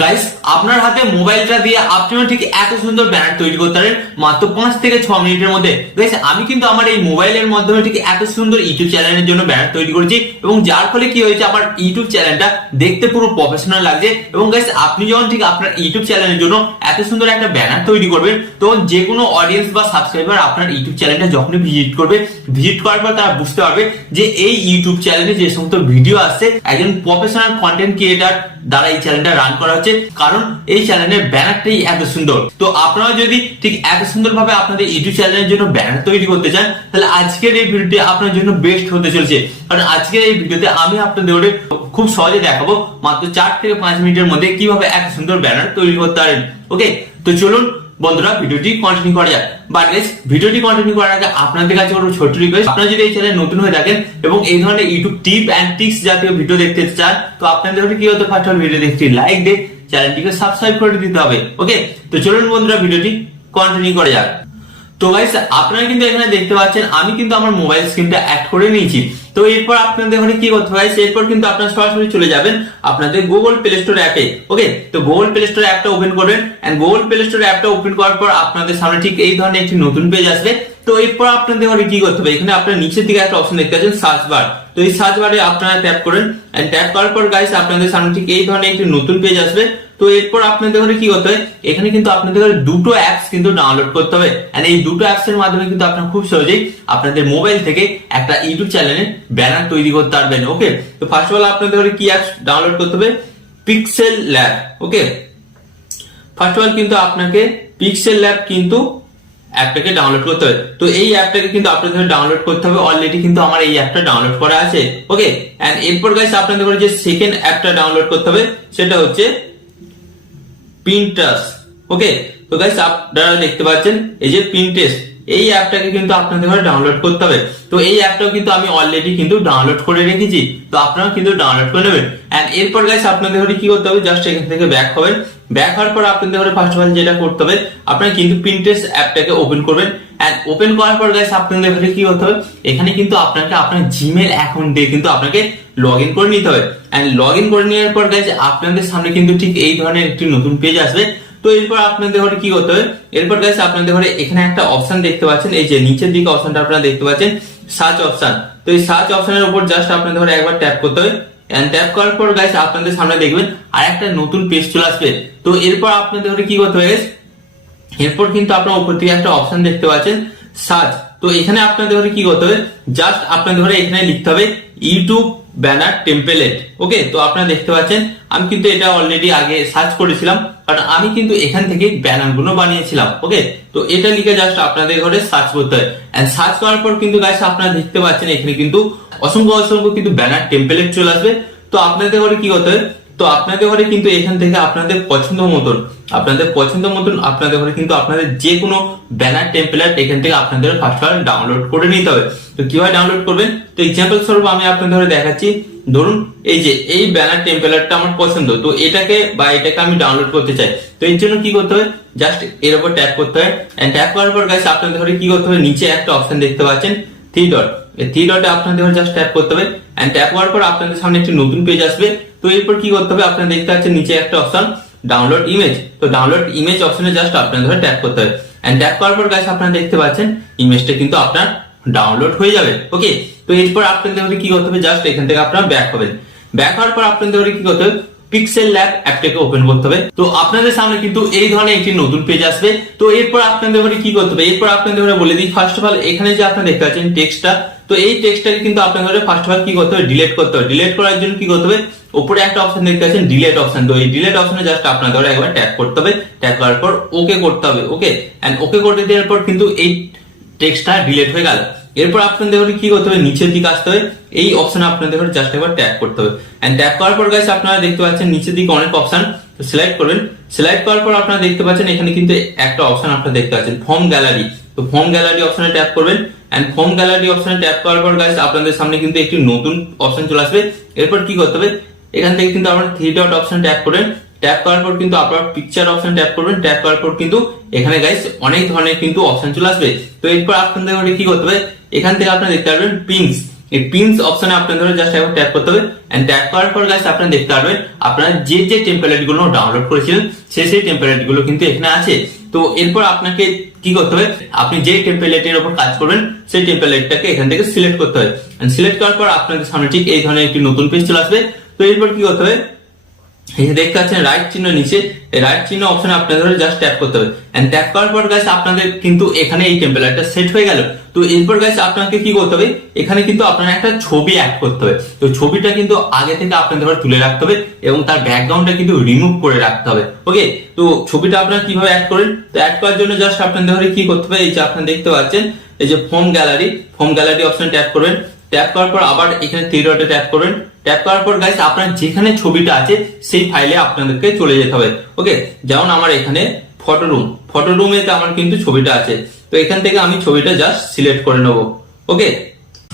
Guys, আপনার হাতে মোবাইলটা দিয়ে আপনিও ঠিক এত সুন্দর ব্যানার তৈরি করতে পারেন মাত্র 5 থেকে 6 মিনিটের মধ্যে। গাইস, আমি কিন্তু আমার এই মোবাইলের মাধ্যমে ঠিক এত সুন্দর ইউটিউব চ্যানেলের জন্য ব্যানার তৈরি করেছি এবং যার ফলে কি হয়েছে, আমার ইউটিউব চ্যানেলটা দেখতে পুরো প্রফেশনাল লাগছে। এবং গাইস, আপনি যখন ঠিক আপনার ইউটিউব চ্যানেলের জন্য এত সুন্দর একটা ব্যানার তৈরি করবেন, তখন যে কোনো অডিয়েন্স বা সাবস্ক্রাইবার আপনার ইউটিউব চ্যানেলটা যখনই ভিজিট করবে, ভিজিট করার পর তারা বুঝতে পারবে যে এই ইউটিউব চ্যানেলে যে সমস্ত ভিডিও আসছে একজন প্রফেশনাল কন্টেন্ট ক্রিয়েটার দ্বারা এই চ্যানেলটা রান করা হচ্ছে, কারণ এই চ্যানেলের ব্যানারটাই এত সুন্দর। তো আপনারা যদি ঠিক এত সুন্দর ভাবে আপনাদের ইউটিউব চ্যানেলের জন্য ব্যানার তৈরি করতে চান, তাহলে আজকের এই ভিডিওটি আপনার জন্য বেস্ট হতে চলেছে। কারণ আজকের এই ভিডিওতে আমি আপনাদের খুব সহজে দেখাবো মাত্র 4 থেকে 5 মিনিটের মধ্যে কিভাবে এত সুন্দর ব্যানার তৈরি করতে পারেন। ওকে, তো চলুন বন্ধুরা ভিডিওটি কন্টিনিউ করা যাক। বাট গাইস, ভিডিওটি কন্টিনিউ করার আগে আপনাদের কাছে একটা ছোট রিকোয়েস্ট, আপনারা যদি এই চ্যানেলে নতুন হয়ে থাকেন এবং এই ধরনের ইউটিউব টিপ এন্ড ট্রিক্স জাতীয় ভিডিও দেখতে চান, তো আপনাদের কি হতে ফার্স্ট অল ভিডিও দেখতে লাইক দিয়ে চ্যানেলটিকে সাবস্ক্রাইব করে দিতে হবে। ওকে, তো চলুন বন্ধুরা ভিডিওটি কন্টিনিউ করা যাক। তো গাইস, আপনারা কিন্তু এখানে দেখতে পাচ্ছেন আমি কিন্তু আমার মোবাইল স্ক্রিনটা অ্যাড করে নিয়েছি। তো এরপর আপনাদের এখানে কি করতে হবে, এরপর কিন্তু আপনারা সরাসরি চলে যাবেন আপনাদের গুগল প্লে স্টোর অ্যাপে। ওকে, তো গুগল প্লে স্টোর অ্যাপটা ওপেন করবেন এন্ড গুগল প্লে স্টোর অ্যাপটা ওপেন করার পর আপনাদের সামনে ঠিক এই ধরনের একটি নতুন পেজ আসবে। তো এরপর আপনাদের এখানে কি করতে হবে, এখানে আপনারা নিচের দিকে একটা অপশন দেখতে পাচ্ছেন সার্চ বার। তো এই সার্চ বারে আপনারা ট্যাপ করেন এন্ড ট্যাপ করার পর গাইস আপনাদের সামনে ঠিক এই ধরনের একটি নতুন পেজ আসবে। তো এরপর আপনাদের এখানে কি করতে হবে, এখানে কিন্তু আপনাদের দুটো অ্যাপস কিন্তু ডাউনলোড করতে হবে এন্ড এই দুটো অ্যাপস এর মাধ্যমে কিন্তু আপনারা খুব সহজেই আপনাদের মোবাইল থেকে একটা ইউটিউব চ্যানেলে ব্যানার তৈরি করতে পারবেন। ওকে, তো ফার্স্ট অফ অল আপনাদের কি অ্যাপস ডাউনলোড করতে হবে, pixel lab. Okay, first of all কিন্তু আপনাকে পিক্সেল ল্যাব কিন্তু অ্যাপটাকে ডাউনলোড করতে হবে। তো এই অ্যাপটাকে কিন্তু আপনাদের ডাউনলোড করতে হবে, অলরেডি কিন্তু আমার এই অ্যাপটা ডাউনলোড করা আছে। ওকে, এন্ড এরপর গাইস আপনাদের যে সেকেন্ড অ্যাপটা ডাউনলোড করতে হবে সেটা হচ্ছে পিন্টারেস্ট। ওকে, তো গাইস আপনারা দেখতে পাচ্ছেন এই যে পিন্টারেস্ট, এই অ্যাপটাকে কিন্তু আপনাদের ঘরে ডাউনলোড করতে হবে। তো এই অ্যাপটাও কিন্তু আমি অলরেডি কিন্তু ডাউনলোড করে রেখেছি, তো আপনারা কিন্তু ডাউনলোড করে নেবেন। এন্ড এরপর গাইস আপনাদের ঘরে কি করতে হবে, জাস্ট এখান থেকে ব্যাক হবেন। ব্যাক হওয়ার পর আপনাদের ঘরে ফার্স্ট অফ অল যেটা করতে হবে, আপনারা কিন্তু পিন্টারেস্ট অ্যাপটাকে ওপেন করবেন এন্ড ওপেন করার পর গাইস আপনাদের ঘরে কি করতে হবে, এখানে কিন্তু আপনাকে আপনার জিমেল অ্যাকাউন্ট দিয়ে কিন্তু আপনাকে লগইন করে নিতে হবে। এন্ড লগইন করে নেওয়ার পর গাইস আপনাদের সামনে কিন্তু ঠিক এই ধরনের একটি নতুন পেজ আসবে। তো এরপর আপনাদের ঘরে কি করতে হবে, এরপর গাইস আপনাদের ঘরে এখানে একটা অপশন দেখতে পাচ্ছেন, এই যে নিচের দিকে অপশনটা আপনারা দেখতে পাচ্ছেন সার্চ অপশন। তো এই সার্চ অপশনের উপর জাস্ট আপনাদের ঘরে একবার ট্যাপ করতে হবে এন্ড ট্যাপ করার পর গাইস আপনাদের সামনে দেখবেন আর একটা নতুন পেজ চলে আসবে। তো এরপর আপনাদের ঘরে কি করতে হবে গাইস, এরপর কিন্তু আপনারা উপর থেকে একটা অপশন দেখতে পাচ্ছেন সার্চ। তো এখানে আপনাদের ঘরে কি করতে হবে, জাস্ট আপনাদের ঘরে এখানে লিখতে হবে ইউটিউব ব্যানার টেমপ্লেট। ওকে, তো আপনারা দেখতে পাচ্ছেন আমি কিন্তু এটা অলরেডি আগে সার্চ করেছিলাম, কারণ আমি কিন্তু এখান থেকে ব্যানার গুলো বানিয়েছিলাম। ওকে, তো এটা লিখে জাস্ট আপনাদের ঘরে সার্চ করতে হয় এন্ড সার্চ করার পর কিন্তু গাইস আপনারা দেখতে পাচ্ছেন এখানে কিন্তু অসংখ্য কিন্তু ব্যানার টেমপ্লেট চলে আসবে। তো আপনাদের ঘরে কি করতে হয়, তো আপনাদের ঘরে কিন্তু এখান থেকে আপনাদের পছন্দ মতন আপনাদের ঘরে কিন্তু আপনাদের যে কোনো ব্যানার টেমপ্লেট এখান থেকে আপনাদের ফার্স্ট অফ অল ডাউনলোড করে নিতে হবে। তো কিভাবে ডাউনলোড করবেন, তো এক্সাম্পল স্বরূপ আমি আপনাদের ঘরে দেখাচ্ছি। ধরুন এই যে এই ব্যানার টেমপ্লেটটা আমার পছন্দ, তো এটাকে আমি ডাউনলোড করতে চাই। তো এর জন্য কি করতে হবে, জাস্ট এর উপর ট্যাপ করতে হয় এন্ড ট্যাপ করার পর গাইস আপনাদের ঘরে কি করতে হবে, নিচে একটা অপশন দেখতে পাচ্ছেন থ্রি ডট, এই থ্রি ডটে আপনাদের ঘরে জাস্ট ট্যাপ করতে হবে এন্ড ট্যাপ করার পর আপনাদের সামনে একটি নতুন পেজ আসবে। তো এরপর কি করতে হবে, আপনারা দেখতে পাচ্ছেন নিচে একটা অপশন ডাউনলোড ইমেজ। তো ডাউনলোড ইমেজ অপশনে জাস্ট আপনাদের ঘরে ট্যাপ করতে হবে এন্ড ট্যাপ করার পর গাইস আপনারা দেখতে পাচ্ছেন ইমেজটা কিন্তু আপনার ডাউনলোড হয়ে যাবে। ওকে, তো এরপর আপনাদের ঘরে কি করতে হবে, জাস্ট এখান থেকে আপনারা ব্যাক হবেন। ব্যাক হওয়ার পর আপনাদের ঘরে কি করতে হবে, পিক্সেল ল্যাব অ্যাপটাকে ওপেন করতে হবে। তো আপনাদের সামনে কিন্তু এই ধরনের একটি নতুন পেজ আসবে। তো এরপর আপনাদের ঘরে কি করতে হবে, এরপর আপনাদের ঘরে বলে দিই ফার্স্ট অফ অল এখানে যে আপনারা দেখতে পাচ্ছেন টেক্সটটা, তো এই টেক্সটটাকে কিন্তু আপনাদের ঘরে ফার্স্ট অফ অল কি করতে হবে, ডিলিট করতে হবে। ডিলিট করার জন্য কি করতে হবে, উপরে একটা অপশন দেখতে পাচ্ছেন ডিলিট অপশন। তো এই ডিলিট অপশনে জাস্ট আপনাদের ঘরে একবার ট্যাপ করতে হবে, ট্যাপ করার পর ওকে করতে হবে। ওকে, এন্ড ওকে করে দেওয়ার পর কিন্তু এই টেক্সটটা ডিলিট হয়ে গেল। এরপর আপনাদের ঘরে কি করতে হবে, নিচের দিকে আসতে হবে, এই অপশনে আপনাদের ঘরে জাস্ট একবার ট্যাপ করতে হবে এন্ড ট্যাপ করার পর গাইস আপনারা দেখতে পাচ্ছেন নিচের দিকে অনেক অপশন, তো সিলেক্ট করবেন। সিলেক্ট করার পর আপনারা দেখতে পাচ্ছেন এখানে কিন্তু একটা অপশন আপনারা দেখতে পাচ্ছেন ফর্ম গ্যালারি। তো ফর্ম গ্যালারি অপশনে ট্যাপ করবেন এন্ড ফর্ম গ্যালারি অপশনে ট্যাপ করার পর গাইস আপনাদের সামনে কিন্তু একটি নতুন অপশন চলে আসবে। এরপর কি করতে হবে, এখান থেকে কিন্তু আপনারা থ্রি ডট অপশন ট্যাপ করেন। ট্যাপ করার পর কিন্তু আপনার পিকচার অপশন ট্যাপ করবেন। ট্যাপ করার পর কিন্তু এখানে গাইস অনেক ধরনের কিন্তু অপশন চলে আসবে। তো এরপর আপনাদের কি করতে হবে, এখান থেকে আপনারা দেখতে পারবেন পিনস। এই পিনস অপশনে আপনাদের জাস্ট একবার ট্যাপ করতে হবে। এন্ড ট্যাপ করার পর গাইস আপনারা দেখতে পারবেন আপনারা যে যে টেমপ্লেট গুলো ডাউনলোড করেছিলেন সেই টেমপ্লেট গুলো কিন্তু এখানে আছে। তো এরপর আপনাকে কি করতে হবে, আপনি যে টেমপ্লেটের উপর কাজ করবেন সেই টেমপ্লেটটাকে এখান থেকে সিলেক্ট করতে হবে। সিলেক্ট করার পর আপনাদের সামনে ঠিক এই ধরনের একটি নতুন পেজ চলে আসবে। তো এরপর কি করতে হবে, এই যে দেখতে পাচ্ছেন রাইট চিহ্ন নিচে, এই রাইট চিহ্ন অপশনে আপনাদের জাস্ট ট্যাপ করতে হবে। এন্ড ট্যাপ করার পর গাইস আপনাদের কিন্তু এখানে এই টেমপ্লেটটা সেট হয়ে গেল। তো এরপর গাইস আপনাকে কি করতে হবে, এখানে কিন্তু আপনার একটা ছবি অ্যাড করতে হবে। তো ছবিটা কিন্তু আগে থেকে আপনাদের তুলে রাখতে হবে এবং তার ব্যাকগ্রাউন্ডটা কিন্তু রিমুভ করে রাখতে হবে। ওকে, তো ছবিটা আপনারা কিভাবে অ্যাড করেন, তো অ্যাড করার জন্য জাস্ট আপনাদের কি করতে হবে, এই যে আপনারা দেখতে পাচ্ছেন এই যে ফোন গ্যালারি অপশন ট্যাপ করবেন। ট্যাপ করার পর আবার এখানে থ্রি ডটে ট্যাপ করবেন। ট্যাপ করার পর গাইস আপনার যেখানে ছবিটা আছে সেই ফাইলে আপনাদেরকে চলে যেতে হবে। ওকে, যেমন আমার এখানে ফটো রুমেতে আমার কিন্তু ছবিটা আছে। তো এখান থেকে আমি ছবিটা জাস্ট সিলেক্ট করে নেব। ওকে,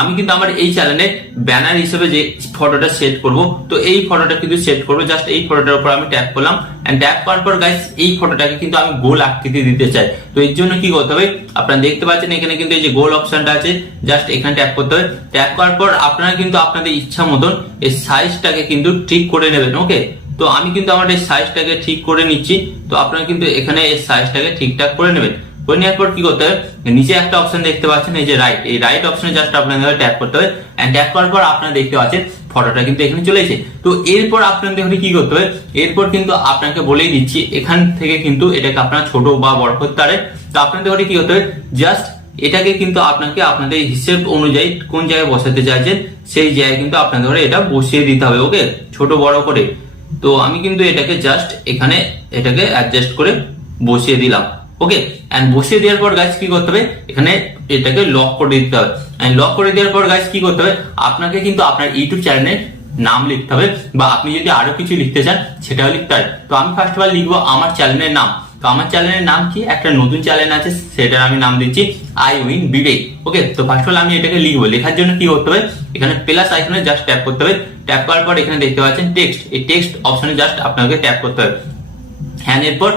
আমি কিন্তু আমার এই চ্যানেলে ব্যানার হিসেবে যে ফটোটা সেট করব, তো এই ফটোটা কিন্তু সেট করব। জাস্ট এই ফটোটার উপর আমি ট্যাপ করলাম। এন্ড ট্যাপ করার পর গাইস এই ফটোটাকে কিন্তু আমি গোল আকৃতি দিতে চাই। তো এর জন্য কি করতে হবে, আপনারা দেখতে পাচ্ছেন এখানে কিন্তু এই যে গোল অপশনটা আছে, জাস্ট এখানে ট্যাপ করতে হবে। ট্যাপ করার পর আপনারা কিন্তু আপনাদের ইচ্ছা মতন এই সাইজটাকে কিন্তু ঠিক করে নেবেন। ওকে, তো আমি কিন্তু আমার এই সাইজটাকে ঠিক করে নিচ্ছি। তো আপনারা কিন্তু এখানে এই সাইজটাকে ঠিকঠাক করে নেবেন। করে নেওয়ার পর কি করতে হবে, নিচে একটা অপশন দেখতে পাচ্ছেন এই যে রাইট, এই রাইট অপশনে জাস্ট আপনাদের ট্যাপ করতে হবে। এন্ড ট্যাপ করার পর আপনারা দেখতে পাচ্ছেন ফটোটা কিন্তু এখানে চলে এসেছে। তো এরপর আপনাদের কি করতে হবে, এরপর কিন্তু আপনাকে বলেই দিচ্ছি এখান থেকে কিন্তু এটাকে আপনারা ছোট বা বড় করতে পারেন। তো আপনাদের কি করতে হবে, জাস্ট এটাকে কিন্তু আপনাকে আপনাদের হিসেব অনুযায়ী কোন জায়গায় বসাতে চাইছেন সেই জায়গায় কিন্তু আপনাদের এটা বসিয়ে দিতে হবে। ওকে, ছোট বড় করে। তো আমি কিন্তু এটাকে জাস্ট এখানে এটাকে অ্যাডজাস্ট করে বসিয়ে দিলাম। ওকে, এন্ড বসিয়ে দেওয়ার পর গাইস কি করতে হবে, এখানে এটাকে লক করে দিতে হবে। এন্ড লক করে দেওয়ার পর গাইস কি করতে হবে, আপনাকে কিন্তু আপনার ইউটিউব চ্যানেলের নাম লিখতে হবে, বা আপনি যদি আরো কিছু লিখতে চান সেটাও লিখতে হবে। তো আমি ফার্স্ট অফ অল লিখবো আমার চ্যানেলের নাম। তো আমার চ্যানেলের নাম কি, একটা নতুন চ্যানেল আছে সেটার আমি নাম দিচ্ছি আই উইন বিবেক। ওকে, তো ফার্স্ট অফ অল আমি এটাকে লিখবো। লেখার জন্য কি করতে হবে, এখানে প্লাস আইকনে জাস্ট ট্যাপ করতে হবে। ট্যাপ করার পর এখানে দেখতে পাচ্ছেন টেক্সট, এই টেক্সট অপশনে জাস্ট আপনাকে ট্যাপ করতে হবে। হ্যাঁ, এরপর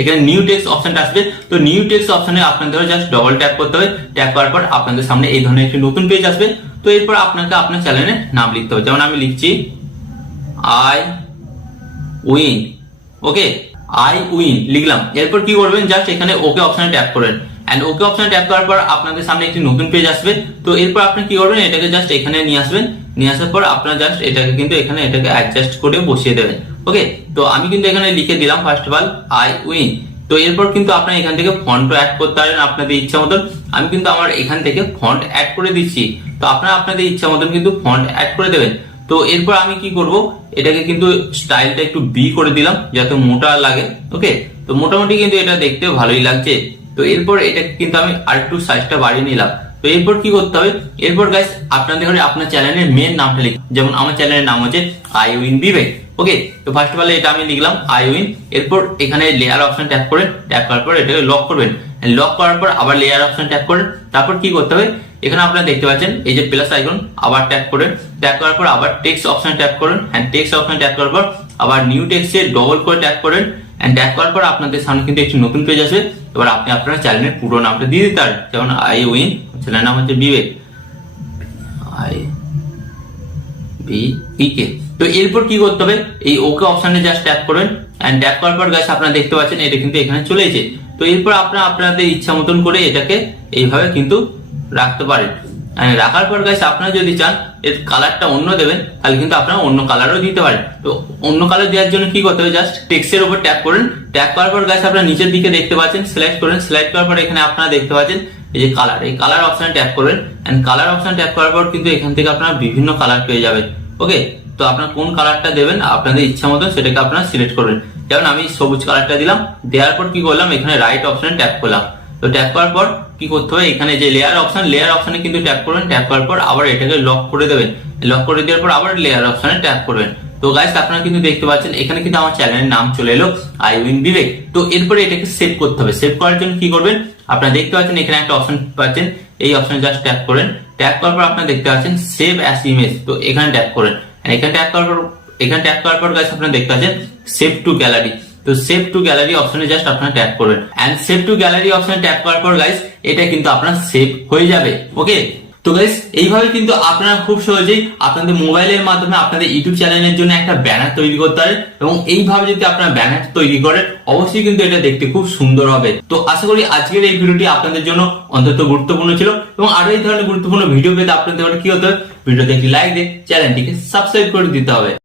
এখানে নিউ টেক্সট অপশনটা আসবে। তো নিউ টেক্সট অপশনে আপনাদের জাস্ট ডবল ট্যাপ করতে হবে। ট্যাপ করার পর আপনাদের সামনে এই ধরনের একটি নতুন পেজ আসবে। তো এরপর আপনাকে আপনার চ্যানেলের নাম লিখতে হবে। যেমন আমি লিখছি I win. Okay, I win লিখলাম। এরপর কি করবেন, জাস্ট এখানে ওকে অপশনে ট্যাপ করবেন। এন্ড ওকে অপশনে ট্যাপ করার পর আপনাদের সামনে একটি নতুন পেজ আসবে। তো এরপর আপনি কি করবেন, এটাকে জাস্ট এখানে নিয়ে আসবেন। নিয়ে আসার পর আপনারা জাস্ট এটাকে কিন্তু এখানে এটাকে অ্যাডজাস্ট করে বসিয়ে দেবেন। ওকে, তো আমি কিন্তু এখানে লিখে দিলাম first of all I win. তো এরপর কিন্তু আপনারা এখান থেকে ফন্টও অ্যাড করতে পারেন আপনাদের ইচ্ছা মতন। আমি কিন্তু আমার এখান থেকে ফন্ট অ্যাড করে দিচ্ছি। তো আপনারা আপনাদের ইচ্ছা মতন কিন্তু ফন্ট অ্যাড করে দেবেন। তো এরপর আমি কি করব, এটাকে কিন্তু স্টাইলটা একটু বি করে দিলাম যাতে মোটা লাগে। ওকে, তো মোটামুটি কিন্তু এটা দেখতে ভালোই লাগছে। তো এরপর এটা কিন্তু আমি আরেকটু সাইজটা বাড়িয়ে নিলাম। তো এরপর কি করতে হবে, এরপর গাইস আপনাদের আপনার চ্যানেলের মেন নামটা লিখুন। যেমন আমার চ্যানেলের নাম হচ্ছে আই উইন বিবেক। ওকে, তো ফার্স্ট অফ অল এটা আমি লিখলাম আই উইন। এরপর এখানে লেয়ার অপশন ট্যাপ করেন। ট্যাপ করার পর এটাকে লক করবেন। লক করার পর আবার লেয়ার অপশন ট্যাপ করেন। তারপর কি করতে হবে, এখানে আপনারা দেখতে পাচ্ছেন এই যে প্লাস আইকন, আবার ট্যাপ করেন। ট্যাপ করার পর আবার টেক্সট অপশন ট্যাপ করেন। এন্ড টেক্সট অপশন ট্যাপ করার পর আবার নিউ টেক্সটে ডবল করে ট্যাপ করেন। এন্ড ট্যাপ করার পর আপনাদের সামনে কিন্তু একটি নতুন পেজ আসবে। এবার আপনি আপনার চ্যানেলের পুরো নামটা দিয়ে দিতে পারেন। যেমন আই উইন, চ্যানেলের নাম হচ্ছে বিবেক, আই বি কে। তো এরপর কি করতে হবে, এই ওকে অপশনে জাস্ট ট্যাপ করবেন। এন্ড ট্যাপ করার পর গাইস আপনারা দেখতে পাচ্ছেন এটা কিন্তু এখানে চলে এসেছে। তো এরপর আপনারা আপনাদের ইচ্ছা মতন করে এটাকে এইভাবে কিন্তু রাখতে পারেন। রাখার পর গাইস আপনারা যদি চান এর কালারটা অন্য দেবেন তাহলে কিন্তু আপনারা অন্য কালারও দিতে পারেন। তো অন্য কালার দেওয়ার জন্য কি করতে হবে, জাস্ট টেক্সটের উপর ট্যাপ করেন। ট্যাপ করার পর গাইস আপনারা নিচের দিকে দেখতে পাচ্ছেন সিলেক্ট করেন। সিলেক্ট করার পর এখানে আপনারা দেখতে পাচ্ছেন এই যে কালার, এই কালার অপশনে ট্যাপ করেন। এন্ড কালার অপশন ট্যাপ করার পর কিন্তু এখান থেকে আপনারা বিভিন্ন কালার পেয়ে যাবেন। ওকে, তো আপনারা কোন কালারটা দেবেন আপনাদের ইচ্ছা মতন সেটাকে আপনারা সিলেক্ট করবেন। যেমন আমি সবুজ কালারটা দিলাম। দেওয়ার পর কি করলাম, এখানে রাইট অপশনে ট্যাপ করলাম। তো ট্যাপ করার পর কি করতে হবে, এখানে যে লেয়ার অপশনে কিন্তু ট্যাপ করবেন। ট্যাপ করার পর আবার এটাকে লক করে দেবেন। লক করে দেওয়ার পর আবার লেয়ার অপশনে ট্যাপ করবেন। তো গাইস আপনারা কিন্তু দেখতে পাচ্ছেন এখানে কিন্তু আমার চ্যানেলের নাম চলে এলো আই উইন বিবেক। তো এরপরে এটাকে সেভ করতে হবে। সেভ করার জন্য কি করবেন, আপনারা দেখতে পাচ্ছেন এখানে একটা অপশন পাচ্ছেন, এই অপশনে জাস্ট ট্যাপ করেন। ট্যাপ করার পর আপনারা দেখতে পাচ্ছেন সেভ অ্যাজ ইমেজ। তো এখানে ট্যাপ করেন। এখানে ট্যাপ করার পর গাইস আপনারা দেখতে পাচ্ছেন সেভ টু গ্যালারি। তো সেভ টু গ্যালারি অপশনে জাস্ট আপনারা ট্যাপ করবেন। এন্ড সেভ টু গ্যালারি অপশনে ট্যাপ করার পর গাইস এটা কিন্তু আপনার সেভ হয়ে যাবে। ওকে, তো তো গাইস এইভাবে কিন্তু আপনারা খুব সহজেই আপনাদের মোবাইলের মাধ্যমে আপনাদের ইউটিউব চ্যানেলের জন্য একটা ব্যানার তৈরি করতে পারেন, এবং এইভাবে যদি আপনারা ব্যানার তৈরি করেন অবশ্যই কিন্তু এটা দেখতে খুব সুন্দর হবে। তো আশা করি আজকের এই ভিডিওটি আপনাদের জন্য অন্তত গুরুত্বপূর্ণ ছিল, এবং আরো এই ধরনের গুরুত্বপূর্ণ ভিডিও পেতে আপনাদের কি হতে হবে, ভিডিওতে একটি লাইক দিয়ে চ্যানেলটিকে সাবস্ক্রাইব করে দিতে হবে।